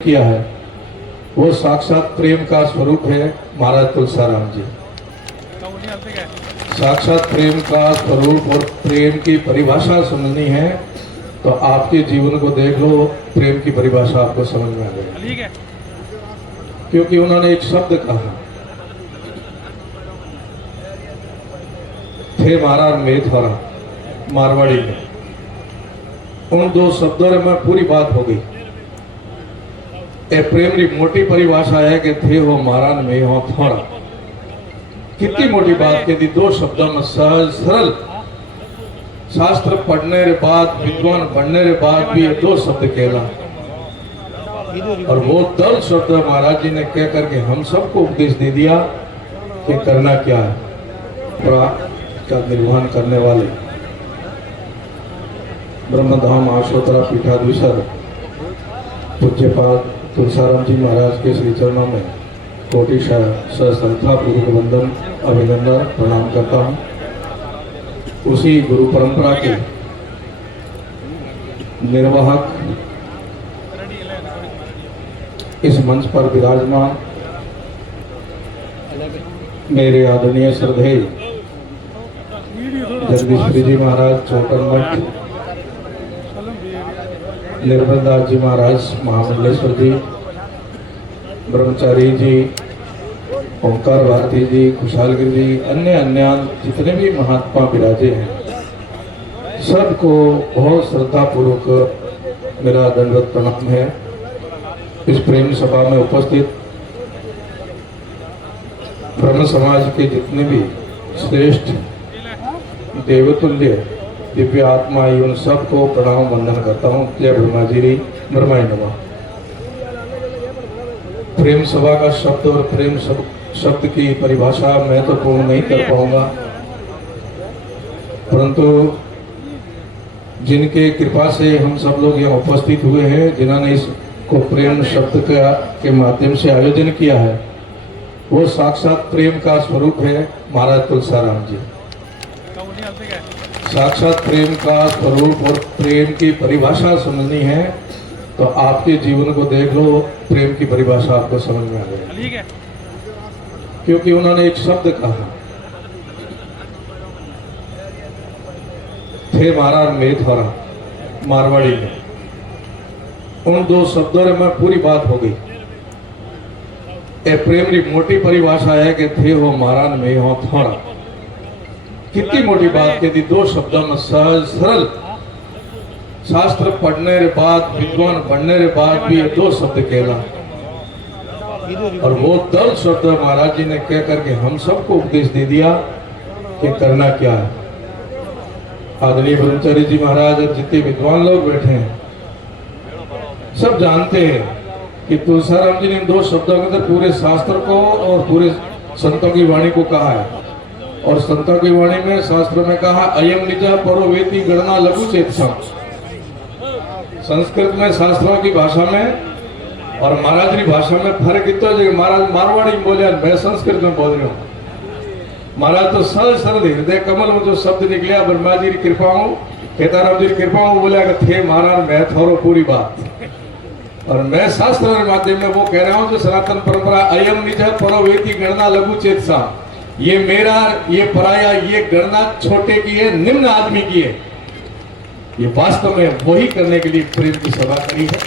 किया है वो साक्षात प्रेम का स्वरूप है महाराज तुलसाराम जी। साक्षात प्रेम का स्वरूप और प्रेम की परिभाषा सुननी है तो आपके जीवन को देख लो, प्रेम की परिभाषा आपको समझ में आ जाएगी। क्योंकि उन्होंने एक शब्द कहा, थे महाराज मेथौरा मारवाड़ी में, उन दो शब्दों में पूरी बात हो गई। ए प्रेम की मोटी परिभाषा है कि थे हो महाराज में हो थोड़ा। कितनी मोटी बात कह दी दो शब्दों में, सहज सरल। शास्त्र पढ़ने के बाद, विद्वान बनने के बाद भी ये दो शब्द कहला, और वो 10 शब्द महाराज जी ने कह करके हम सबको उपदेश दे दिया कि करना क्या है। का निर्वहन करने वाले ब्रह्मधाम आशोतरा पीठाधीश्वर पूज्यपाद तुलसाराम जी महाराज के श्री चरणों में कोटिशः सश्रद्धा पूर्वक वंदन अभिनंदन प्रणाम करता हूँ। उसी गुरु परंपरा के निर्वाहक इस मंच पर विराजमान मेरे आदरणीय श्रद्धेय जगदीश्वरी जी महाराज चौटन मठ, निर्मलदास जी महाराज महामंडलेश्वर जी, ब्रह्मचारी जी, ओंकार भारती जी, खुशहालगिरी जी, अन्य जितने भी महात्मा विराजे हैं, सबको बहुत श्रद्धा पूर्वक मेरा दंडवत प्रणाम है। इस प्रेम सभा में उपस्थित ब्रह्म समाज के जितने भी श्रेष्ठ देवतुल्य दिव्य आत्मा, उन सबको प्रणाम वंदन करता हूँ। जय ब्रह्माजी ब्रह्माय नमः। प्रेम सभा का शब्द और प्रेम शब्द की परिभाषा मैं तो पूर्ण नहीं कर पाऊंगा, परंतु जिनके कृपा से हम सब लोग यहाँ उपस्थित हुए हैं, जिन्होंने इसको प्रेम शब्द के माध्यम से आयोजन किया है, वो साक्षात प्रेम का स्वरूप है महाराज तुलसाराम जी। साक्षात प्रेम का स्वरूप और प्रेम की परिभाषा सुननी है तो आपके जीवन को देख लो, प्रेम की परिभाषा आपको समझ में आ जाएगी। क्योंकि उन्होंने एक शब्द कहा, थे महाराज मेथौरा मारवाड़ी में, उन दो शब्दों में पूरी बात हो गई। ए प्रेम की मोटी परिभाषा है कि थे हो महाराज में हो थोड़ा। कितनी मोटी बात कह दी दो शब्दों में, सहज सरल। शास्त्र पढ़ने के बाद, विद्वान बनने के बाद भी ये दो शब्द कहला, और वो 10 शब्द महाराज जी ने कह करके हम सबको उपदेश दे दिया कि करना क्या है। आदरणीय ब्रह्मचारी जी महाराज, जितने विद्वान लोग बैठे हैं, सब जानते हैं कि तुलसाराम जी ने इन 2 शब्दों के अंदर पूरे शास्त्र को और पूरे संतों की वाणी को कहा है। और संतों की वाणी में, शास्त्र में कहा, अयम निजा परो वेति गणना लघु चेतसम। संस्कृत में, शास्त्रों की भाषा में और महाराज की भाषा में फर्क इतना है। महाराज मारवाड़ी में बोले, मैं संस्कृत में बोल रहा हूँ। महाराज तो सरल सरल हृदय कमल में जो शब्द निकले, ब्रह्मा जी की कृपा हो, केदाराम जी की कृपा हो, बोले थे महाराज मैं थोरो पूरी बात। और मैं शास्त्र के माध्यम में वो कह रहा हूँ जो सनातन परंपरा, अयम निज परो वेति गणना लघु चेतसा, ये मेरा, ये पराया, ये गणना छोटे की है, निम्न आदमी की है। ये वास्तव में वही करने के लिए प्रेम की सभा करी है।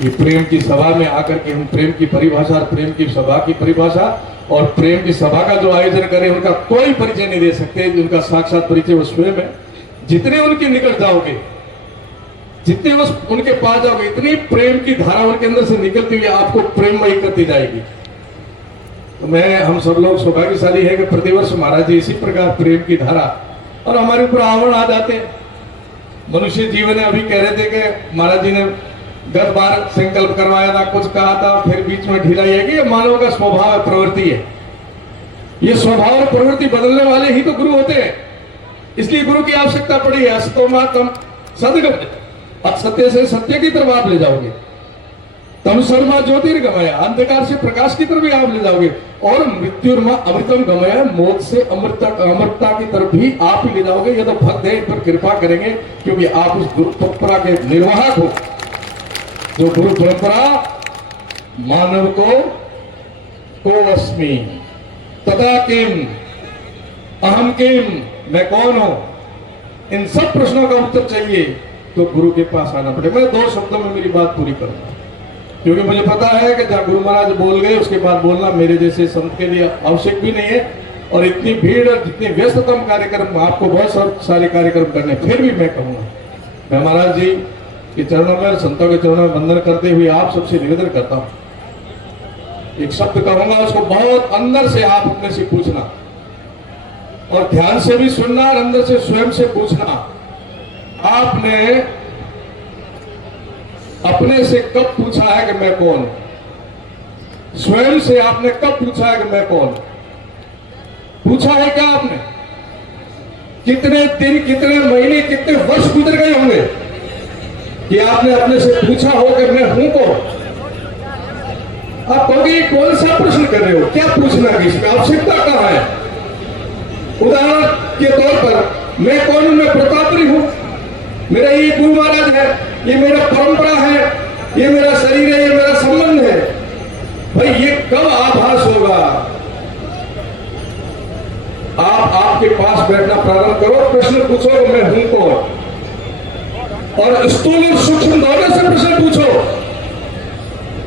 ये प्रेम की सभा में आकर के हम प्रेम की परिभाषा और प्रेम की सभा की परिभाषा और प्रेम की सभा का जो आयोजन करें, उनका कोई परिचय नहीं दे सकते। उनका साक्षात परिचय वो स्वयं है। जितने उनके निकट जाओगे, जितने उनके पास जाओगे, इतनी प्रेम की धारा उनके अंदर से निकलती हुई आपको प्रेममयी करती जाएगी। तो हम सब लोग सौभाग्यशाली है कि प्रतिवर्ष महाराज जी इसी प्रकार प्रेम की धारा, और हमारे ऊपर आवरण आ जाते हैं। मनुष्य जीवन में अभी कह रहे थे कि महाराज जी ने गत बार संकल्प करवाया था, कुछ कहा था, फिर बीच में ढिलाई है कि ये मानव का स्वभाव है, प्रवृत्ति है। ये स्वभाव और प्रवृत्ति बदलने वाले ही तो गुरु होते हैं। इसलिए गुरु की आवश्यकता पड़ी है। असतोमा तम सद्गमय, असत्य से सत्य की तरफ आप ले जाओगे। तम सर्वा ज्योतिर्गमय, अंधकार से प्रकाश की तरफ भी आप ले जाओगे। और मृत्युर्मा अमृतम गमय, मौत से अमृतता की तरफ भी आप ही ले जाओगे। ये तो भक्त है, इन पर कृपा करेंगे, क्योंकि आप उस गुरु परंपरा के निर्वाहक हो। जो गुरु परंपरा मानव को अस्मि तथा किम अहम किम, मैं कौन हूं, इन सब प्रश्नों का उत्तर चाहिए तो गुरु के पास आना पड़ेगा। मैं 2 शब्दों में मेरी बात पूरी करूंगा, क्योंकि मुझे पता है कि जहां गुरु महाराज बोल गए उसके बाद बोलना मेरे जैसे संत के लिए आवश्यक भी नहीं है, और इतनी भीड़ और जितनी व्यस्ततम कार्यक्रम, आपको बहुत सारे कार्यक्रम करने, फिर भी मैं कहूंगा, मैं महाराज जी के चरणों में, संतों के चरणों में वंदन करते हुए आप सबसे निवेदन करता हूं। एक शब्द कहूंगा, उसको बहुत अंदर से आप अपने से पूछना, और ध्यान से भी सुनना, और अंदर से स्वयं से पूछना, आपने अपने से कब पूछा है कि मैं कौन हूं? स्वयं से आपने कब पूछा है कि मैं कौन हूं? पूछा है क्या आपने? कितने दिन, कितने महीने, कितने वर्ष गुजर गए होंगे कि आपने अपने से पूछा हो कि मैं हूं कौन? आप कहोगे कौन सा प्रश्न कर रहे हो, क्या पूछना है, इसमें आवश्यकता कहां है? उदाहरण के तौर पर मैं कौन हूं? मैं प्रतापरी हूं, मेरा ये गुरु महाराज है, ये मेरा परंपरा है, ये मेरा शरीर है, ये मेरा संबंध है। भाई ये कब आभास होगा? आप आपके पास बैठना प्रारंभ करो, प्रश्न पूछो मैं हूं कौन, और स्थूल और सूक्ष्म दोनों से प्रश्न पूछो।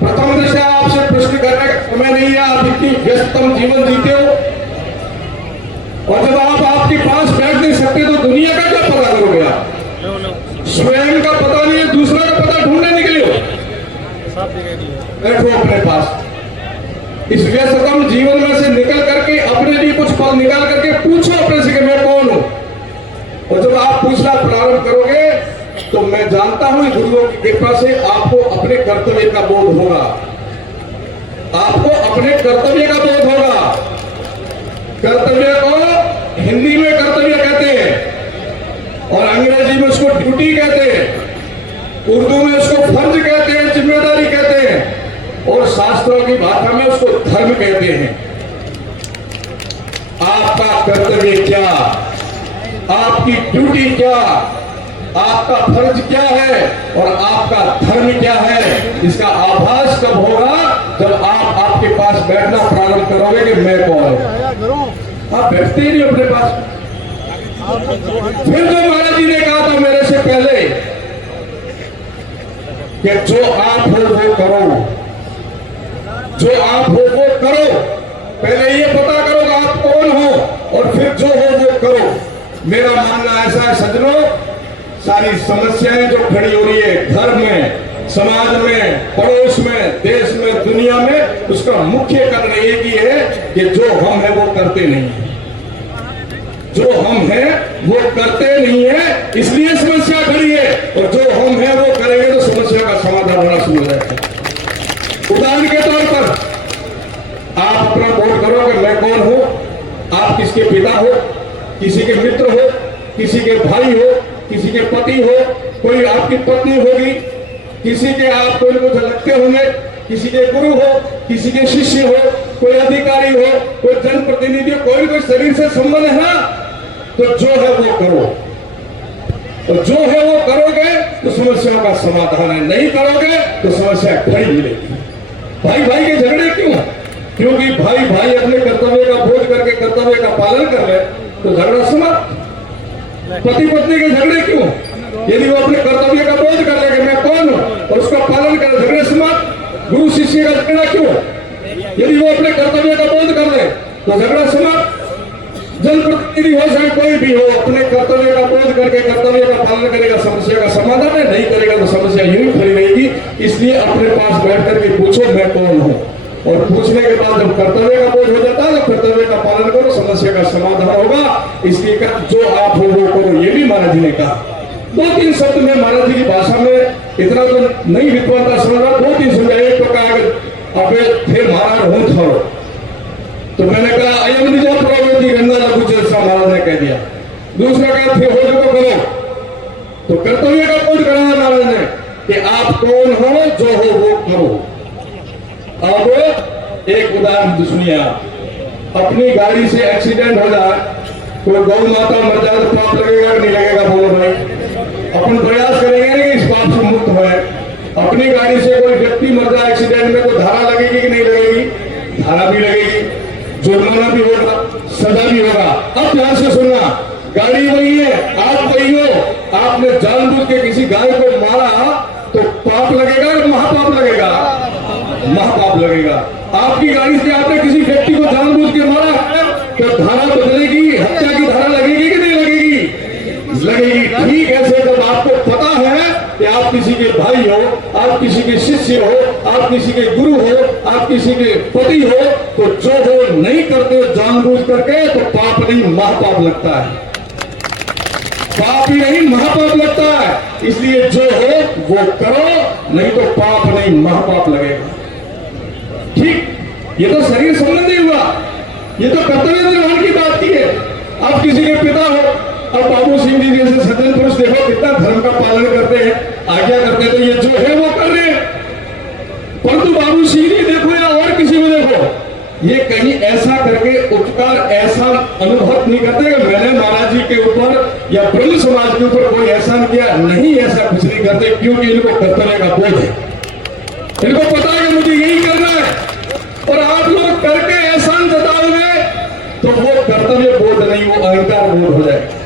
प्रथम दृष्टया आपसे प्रश्न करने का समय नहीं है, आप इतनी व्यस्तम जीवन जीते हो, और जब आप आपके पास बैठ नहीं सकते तो दुनिया का क्या पता करोगे? आप स्वयं का पता नहीं है, दूसरा का पता ढूंढने निकले हो। बैठो अपने पास, इस व्यस्ततम जीवन में से निकल करके अपने लिए कुछ पल निकाल करके पूछो अपने से कि मैं कौन हूं। और जब आप पूछना प्रारंभ करोगे तो मैं जानता हूं गुरुओं की कृपा से आपको अपने कर्तव्य का बोध होगा, आपको अपने कर्तव्य का बोध होगा। कर्तव्य को हिंदी में कर्तव्य कहते हैं, और अंग्रेजी में उसको ड्यूटी कहते हैं, उर्दू में उसको फर्ज कहते हैं, जिम्मेदारी कहते हैं, और शास्त्रों की भाषा में उसको धर्म कहते हैं। आपका कर्तव्य क्या, आपकी ड्यूटी क्या, आपका फर्ज क्या है और आपका धर्म क्या है, इसका आभास कब होगा? जब आप आपके पास बैठना प्रारंभ करोगे कि मैं कौन हूं। आप बैठते ही नहीं अपने पास। फिर जो महाराज जी ने कहा था मेरे से पहले कि जो आप हो वो करो, जो आप हो वो करो। पहले ये पता करो कि आप कौन हो, और फिर जो हो वो करो। मेरा मानना ऐसा है सज्जनों, सारी समस्याएं जो खड़ी हो रही है घर में, समाज में, पड़ोस में, देश में, दुनिया में, उसका मुख्य कारण एक ही है कि जो हम है वो करते नहीं है। जो हम हैं वो करते नहीं है, इसलिए समस्या खड़ी है, और जो हम हैं वो करेंगे तो समस्या का समाधान होना शुरू हो जाएगा। उदाहरण के तौर पर आप अपना बोध करो कि मैं कौन हूं। आप किसके पिता हो, किसी के मित्र हो, किसी के भाई हो, किसी के पति हो, कोई आपकी पत्नी होगी, किसी के आप कोई कुछ लगते होंगे, किसी के गुरु हो, किसी के शिष्य हो, कोई अधिकारी हो, कोई जनप्रतिनिधि हो, कोई शरीर से संबंध है ना, तो जो है वो करो, और जो है वो करोगे तो समस्याओं का समाधान है, नहीं करोगे तो समस्या खड़ी मिलेगी। भाई भाई के झगड़े क्यों? क्योंकि भाई भाई अपने कर्तव्य का बोध करके कर्तव्य का पालन कर रहे तो झगड़ा समाप्त। पति पत्नी के झगड़े क्यों? यदि वो अपने कर्तव्य का बोध कर ले कि मैं कौन हूं और उसका पालन कर, झगड़े समाप्त। गुरु शिष्य का झगड़ा क्यों? यदि वो अपने कर्तव्य का बोध कर ले तो झगड़ा समाप्त। जनप्रतिनिधि हो चाहे कोई भी हो, अपने कर्तव्य का बोध करके कर्तव्य का पालन करेगा, समस्या का समाधान है, नहीं करेगा तो समस्या यूं ही खड़ी रहेगी। इसलिए अपने पास बैठ करके पूछो मैं कौन हूं, और पूछने के बाद जब कर्तव्य का बोध हो जाता है तो कर्तव्य का पालन करो, समस्या का समाधान होगा। इसलिए जो आप हो वो करो, ये भी महाराज जी ने कहा। 2-3 शब्द में महाराज जी की भाषा में, इतना तो नहीं विद्वानता समझ रहा, 2-3 शब्द। एक तो कहा अबे थे महाराज हूं था, तो मैंने कहा अयम निज प्रवृत्ति गंगा लघु जैसा महाराज ने कह दिया। दूसरा कहा थे हो जो करो, तो कर्तव्य का बोध कराया महाराज ने कि आप कौन हो, जो हो वो करो। अब एक उदाहरण सुनिए, अपनी गाड़ी से एक्सीडेंट हो जाए, कोई गौ माता मर जाए तो पाप लगेगा कि नहीं लगेगा? बोलो भाई। अपन प्रयास करेंगे कि इस पाप से मुक्त होए, अपनी गाड़ी से कोई व्यक्ति मर जाए एक्सीडेंट में तो धारा लगेगी कि नहीं लगेगी? धारा भी लगेगी, जुर्माना भी होगा, सजा भी होगा। अब ध्यान से सुनना, गाड़ी वही है, आप वही हो। आपने जानबूझ के किसी गाय को मारा तो पाप लगेगा या महापाप लगेगा? महापाप लगेगा। आपकी गाड़ी से आपने किसी व्यक्ति को जानबूझ के मारा तो धारा बदलेगी, हत्या की धारा लगेगी कि नहीं लगेगी? लगेगी। ठीक ऐसे जब आपको पता है कि आप किसी के भाई हो, आप किसी के शिष्य हो, आप किसी के गुरु हो, आप किसी के पति हो, तो जो हो नहीं करते हो जानबूझ करके तो पाप नहीं महापाप लगता है। पाप ही नहीं महापाप लगता है। इसलिए जो हो वो करो, नहीं तो पाप नहीं महापाप लगेगा। ठीक, ये तो शरीर संबंधी हुआ, ये तो कर्तव्य निर्वहन की बात की है। आप किसी के पिता हो, अब बाबू सिंह जी जैसे सज्जन पुरुष देखो कितना धर्म का पालन करते हैं, आज्ञा करते हैं, तो ये जो है वो कर रहे हैं। परंतु बाबू सिंह जी देखो या और किसी को देखो, ये कहीं ऐसा करके उपकार ऐसा अनुभव नहीं करते कि मैंने महाराज जी के ऊपर या ब्रह्म समाज के ऊपर कोई एहसान किया, नहीं, ऐसा कुछ नहीं करते, क्योंकि इनको कर्तव्य का बोध है। इनको पता है कि मुझे यही करना है। और आप लोग करके एहसान जताओगे तो वो कर्तव्य बोध नहीं, वो अहंकार बोध हो जाएगा।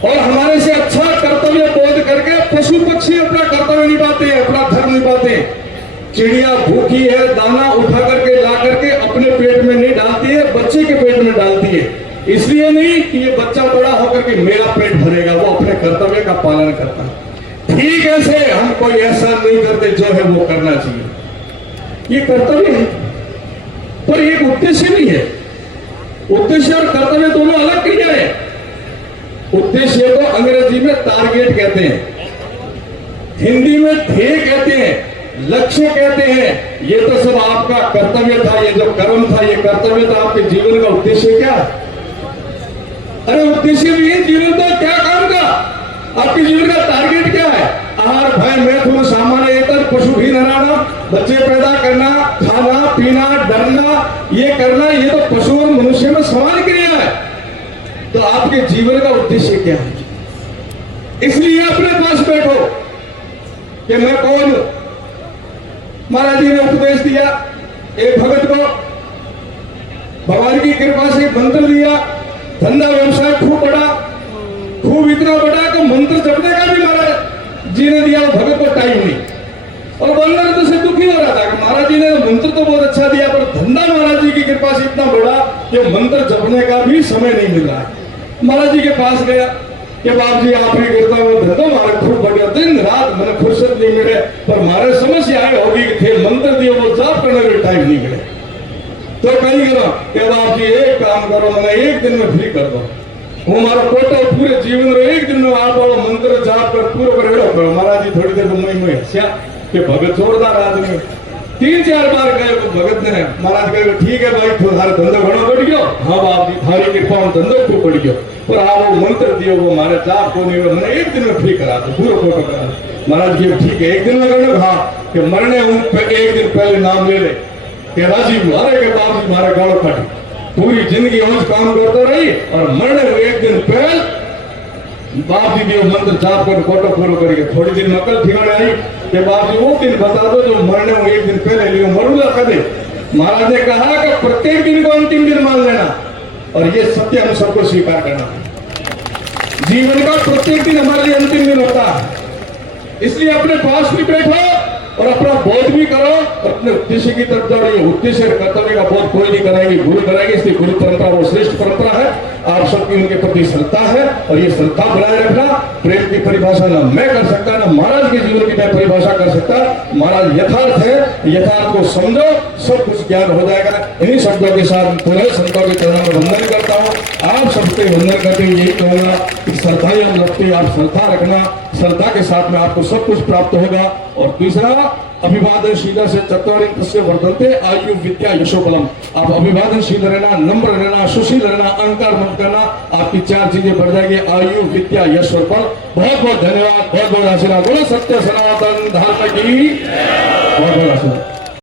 और हमारे से अच्छा कर्तव्य बोध करके पशु पक्षी अपना कर्तव्य निभाते हैं, अपना धर्म निभाते हैं। चिड़िया भूखी है, दाना उठा करके ला करके अपने पेट में नहीं डालती है, बच्चे के पेट में डालती है। इसलिए नहीं कि ये बच्चा बड़ा होकर के मेरा पेट भरेगा, वो अपने कर्तव्य का पालन करता है। ठीक ऐसे हम कोई एहसान नहीं करते, जो है वो करना चाहिए, ये कर्तव्य है। पर एक उद्देश्य नहीं है। उद्देश्य और कर्तव्य दोनों अलग क्रिया है। उद्देश्य को अंग्रेजी में टारगेट कहते हैं, हिंदी में ध्येय कहते हैं, लक्ष्य कहते हैं। ये तो सब आपका कर्तव्य था, ये जो कर्म था ये कर्तव्य था। आपके जीवन का उद्देश्य क्या? अरे उद्देश्य भी है जीवन का, क्या काम का? आपके जीवन का टारगेट क्या है? आहार भय मैथुन सामान्य पशु भी नराना, बच्चे पैदा करना, खाना पीना, डरना, ये करना, ये तो पशु और मनुष्य में समान क्रिया है। तो आपके जीवन का उद्देश्य क्या है? इसलिए अपने पास बैठो कि मैं कौन हूं। महाराज जी ने उपदेश दिया एक भगत को, भगवान की कृपा से मंत्र दिया, धंधा व्यवसाय खूब बड़ा, खूब इतना बड़ा कि मंत्र जपने का भी महाराज जी ने दिया, भगत को टाइम नहीं। और बंदर तो से दुखी हो रहा था कि महाराज जी ने मंत्र तो बहुत अच्छा दिया, पर धंधा महाराज जी की कृपा से इतना बड़ा कि मंत्र जपने का भी समय नहीं मिल रहा है। महाराज जी के पास गया कि बाप जी आप ही करता हूँ धंधा हमारे खूब बढ़िया, दिन रात मैंने फुर्सत नहीं मिले, पर हमारे समस्या आए होगी कि थे मंत्र दिए वो जाप करने का टाइम नहीं मिले। तो कहीं करो कि बाप जी एक काम करो, मैंने एक दिन में फ्री कर दो, वो हमारा कोटा पूरे जीवन में एक दिन में आप वाला मंत्र जाप कर पूरा करो। महाराज जी थोड़ी देर मुई हंसिया कि भगत जोरदार आदमी, 3-4 बार गए भगत ने, महाराज कहे ठीक है भाई तुम्हारा धंधो घणो बढ़ गयो, हाँ बाप जी थारी कृपा धंधो खूब बढ़ गयो, पर हाँ वो मंत्र दियो वो हमारे जाप को नहीं, मैंने एक दिन में फ्री करा दो, पूरा फोटो करा। महाराज जी ठीक है एक दिन में करना, हाँ कि मरने एक दिन पहले नाम ले ले कि राजी मारे के बाप जी मारे गाड़ो काटी, पूरी जिंदगी और काम करता रही और मरने में एक दिन पहले बाप जी दियो मंत्र जाप कर फोटो पूरा करिए। थोड़ी दिन नकल ठिकाने आई कि बाप जी वो दिन बता दो जो मरने में एक दिन पहले लियो, मरूंगा कदे। महाराज ने कहा कि प्रत्येक दिन को अंतिम दिन मान लेना और ये सत्य हम सबको स्वीकार करना। जीवन का प्रत्येक दिन हमारे लिए अंतिम दिन होता है, इसलिए अपने पास भी बैठो और अपना बोध भी करो, अपने उद्देश्य की तरफ दौड़िए। उद्देश्य और कर्तव्य का बोध कोई नहीं कराएंगे, गुरु कराएंगे। इसलिए गुरु परंपरा वो श्रेष्ठ परंपरा है। आप सबकी उनके प्रति श्रद्धा है और ये श्रद्धा बनाए रखना। प्रेम की परिभाषा ना मैं कर सकता, ना महाराज के जीवन की मैं परिभाषा कर सकता। महाराज यथार्थ है, यथार्थ को समझो, सब कुछ ज्ञान हो जाएगा। इन्हीं शब्दों के साथ पुनः संतों के चरणों में वंदन करता हूँ। आप सबके वंदन करते हुए यही कहूंगा कि श्रद्धा हम रखते, आप श्रद्धा रखना, श्रद्धा के साथ में आपको सब कुछ प्राप्त होगा। और तीसरा अभिवादनशील से चत्वारि तस्य वर्धन्ते आयु विद्या यशो बलम। आप अभिवादनशील रहना, नम्र रहना, सुशील रहना, अहंकार मत करना, आपकी 4 चीजें बढ़ जाएगी, आयु विद्या यश और बल। बहुत बहुत धन्यवाद, बहुत बहुत आशीर्वाद। बोलो सत्य सनातन धर्म की बहुत बहुत आशीर्वाद।